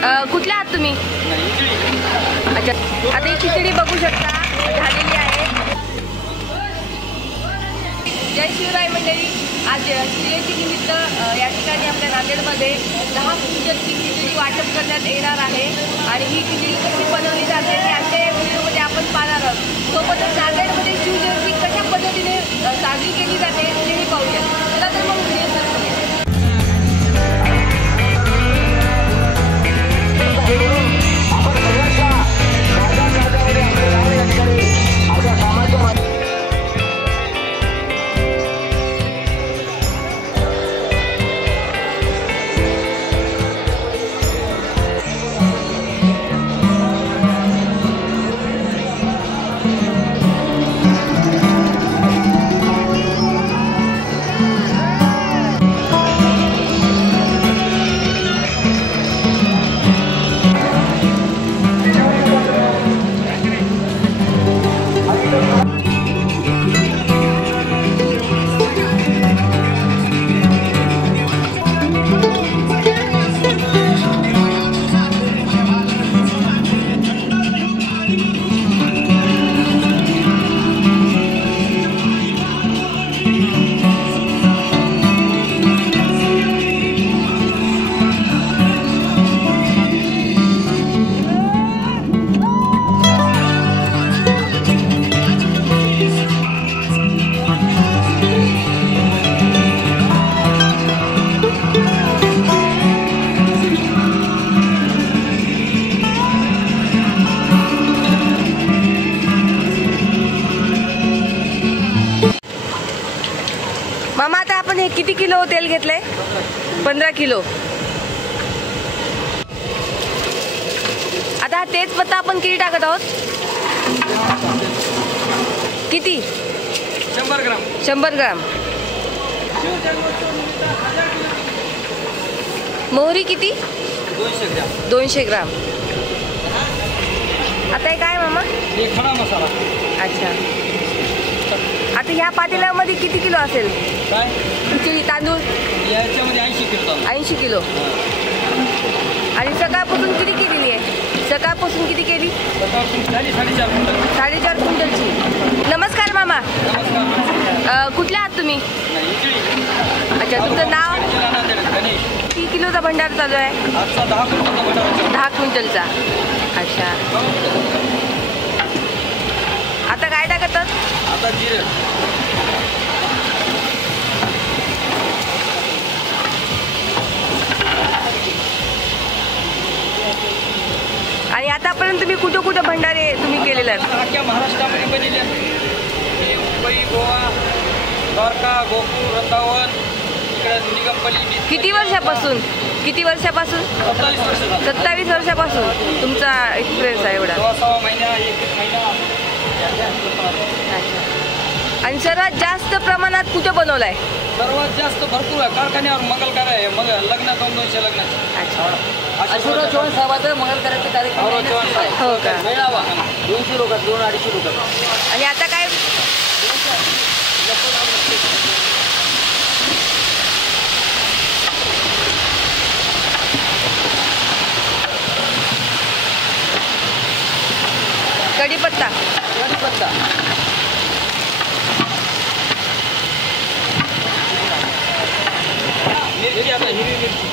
कुठल्या आहात तुम्ही? अच्छा, आता ही खिचडी बघू शकता झालेली आहे. जय शिवराय मंडळी. आज श्रीयंती निमित्त या ठिकाणी आपल्या नांदेडमध्ये 10 क्विंटलची खिचडी वाटप करण्यात येणार आहे आणि ही खिचडी कशी बनवली जाते हे आजच्या या व्हिडिओमध्ये आपण पाहणार आहोत. सोबतच नांदेडमध्ये शिवजयंती कशा पद्धतीने साजरी केली जाते तेही पाहूया. चला तर मग व्हिडिओ सुरू करूया. मामा, आता आपण हे किती किलो तेल घेतलंय? 15 किलो. आता तेच पत्ता आपण किती टाकत आहोत? किती? 100 ग्राम. 100 ग्राम. मोहरी किती? 200 ग्राम. 200 ग्राम. आता हे काय मामा? हे खडा मसाला. अच्छा. आता ह्या पातेल्यामध्ये किती किलो असेल? काय? खिचडी तांदूळ याच्यामध्ये 80 किलो तांदूळ. 80 किलो. आणि सकाळपासून किती केलेली आहे? सकाळपासून किती केली? सकाळपासून 4.5 क्विंटल. 4.5 क्विंटलची. नमस्कार मामा. नमस्कार. कुठल्या आहात तुम्ही? अच्छा, तुमचं नाव? गणेश. किती किलोचा भंडार चालू आहे? आजचा 10 क्विंटलचा भंडार. 10 क्विंटलचा. अच्छा. आता काय टाकतात? आता जिरे. आणि आतापर्यंत तुम्ही कुठं कुठं भंडारे तुम्ही केलेले आहेत? अख्ख्या महाराष्ट्रामध्ये बनलेले मुंबई, गोवा, द्वारका, गोकुळ, वृंदावन, इकडे निगमपल्ली. किती वर्षापासून? 27 वर्ष. 27 वर्षापासून तुमचा एक्सपिरियन्स आहे एवढा? 6 महिना, 1 महिना. अच्छा. आणि सर्वात जास्त प्रमाणात कुठं बनवलं आहे? सर्वात जास्त भरपूर आहे कारखान्यावर. मंगल कार्य आहे, मग लग्न 200 लग्न. अच्छा. आशीर्वाद चव्हाण साहेबांचं मंगल कार्याचा कार्यक्रम. हो का? मेळावा 200 लोक, 200-250 लोक. आणि आता काय? कढीपत्ता. मिरची. आता हिरवी मिरची.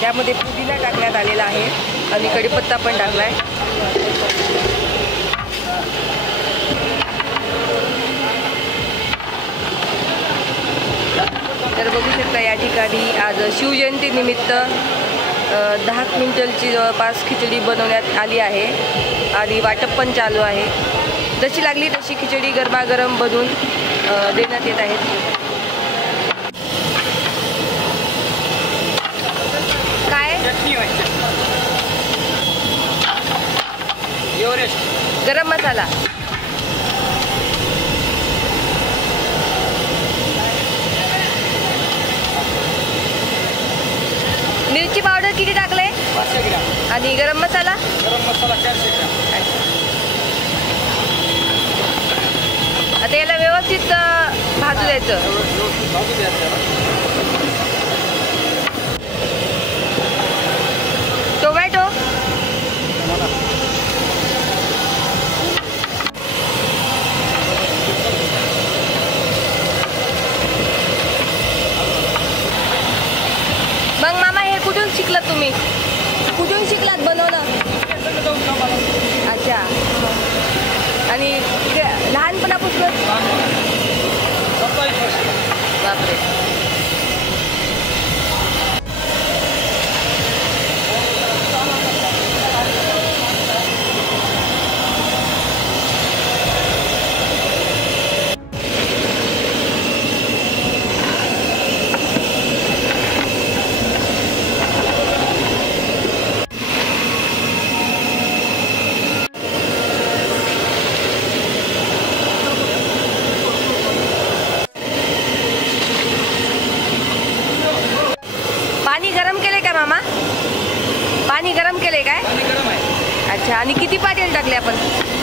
त्यामध्ये पुदिना टाकण्यात आलेला आहे आणि कढीपत्ता पण टाकलाय. तर बघू शकता या ठिकाणी आज शिवजयंती निमित्त 10 क्विंटलची जवळपास खिचडी बनवण्यात आली आहे आणि वाटप पण चालू आहे. जशी लागली तशी खिचडी गरमागरम बनवून देण्यात येत आहेत. गरम मसाला. आणि गरम मसाला गरम मसाला 400 ग्रॅम. आता याला व्यवस्थित भाजू द्यायचं. व्यवस्थित भाजू द्यायचं त्याला. टोमॅटो मग मामा हे कुठून शिकलात तुम्ही? कुठून शिकलात बनवणं? अच्छा. आणि लहानपणापासून? बापरे. पाणी गरम केले काय मामा? पाणी गरम केले काय? पाणी गरम आहे. अच्छा. आणि किती पातेले टाकले आपण?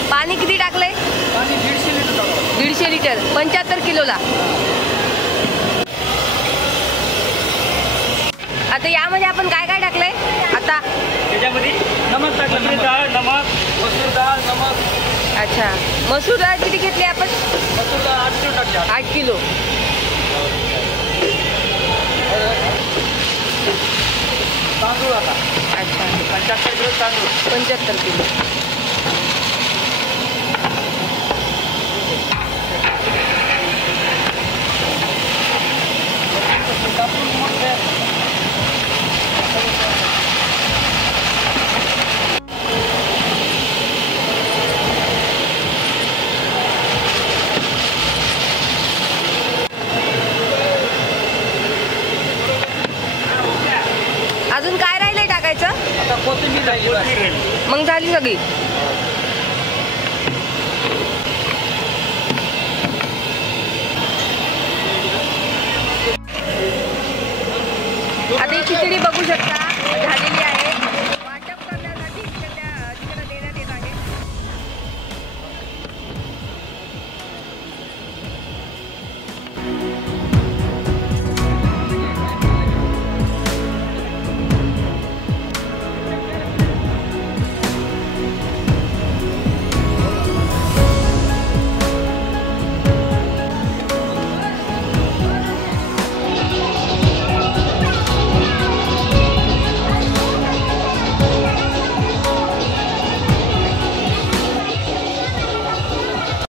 पाणी किती टाकले? पाणी 150 लिटर टाकलं. 150 लिटर 75 किलोला. आता यामध्ये आपण काय काय टाकलंय? आता त्याच्यामध्ये नमक टाकलं. डाळ, नमक, मसूर डाळ, नमक. अच्छा. मसूर डाळ किती घेतली आपण? मसूर डाळ 8 किलो टाकली. 8 किलो. तांदूळ आता. अच्छा. 75 किलो तांदूळ. 75 किलो. अजून काय राहिलंय टाकायचं? आता कोथिंबीर राहिली. मग झाली सगळी. आता ही खिचडी बघू शकता.